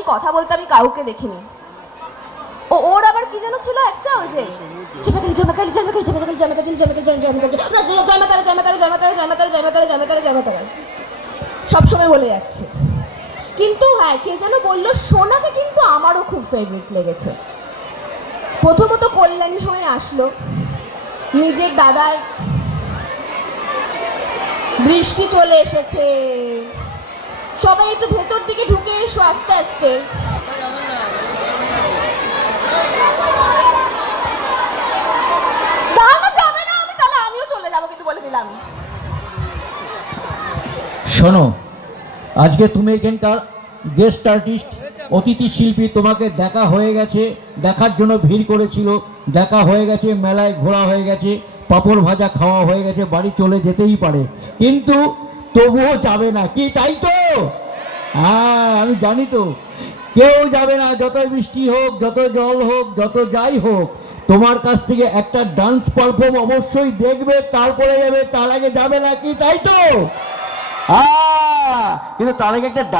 আমি কথা বলতে আমি কাউকে দেখিনি। ওর আবার কি যেন ছিল একটা, ওই যে সবসময় বলে যাচ্ছে। কিন্তু হ্যাঁ, কে যেন বললো সোনাকে কিন্তু আমারও খুব ফেভারিট লেগেছে। প্রথমত কল্যাণী হয়ে আসলো, নিজের দাদার বৃষ্টি চলে এসেছে, সবাই একটু ভেতর দিকে ঢুকে এসো আস্তে আস্তে। যাবে না, আমি তাহলে আমিও চলে যাবো, কিন্তু বলে দিলাম। শোনো, আজকে তুমি এখানকার গেস্ট আর্টিস্ট, অতিথি শিল্পী, তোমাকে দেখা হয়ে গেছে, দেখার জন্য ভিড় করেছিল, দেখা হয়ে গেছে, মেলায় ঘোরা হয়ে গেছে, পাঁপড় ভাজা খাওয়া হয়ে গেছে, বাড়ি চলে যেতেই পারে, কিন্তু তবুও যাবে না কি, তাই তো? হ্যাঁ, আমি জানি তো, কেউ যাবে না, যত বৃষ্টি হোক, যত জল হোক, যত যাই হোক, তোমার কাছ থেকে একটা ডান্স পারফর্ম অবশ্যই দেখবে, তারপরে যাবে, তার আগে যাবে না কি, তাই তো? কিন্তু তার আগে একটা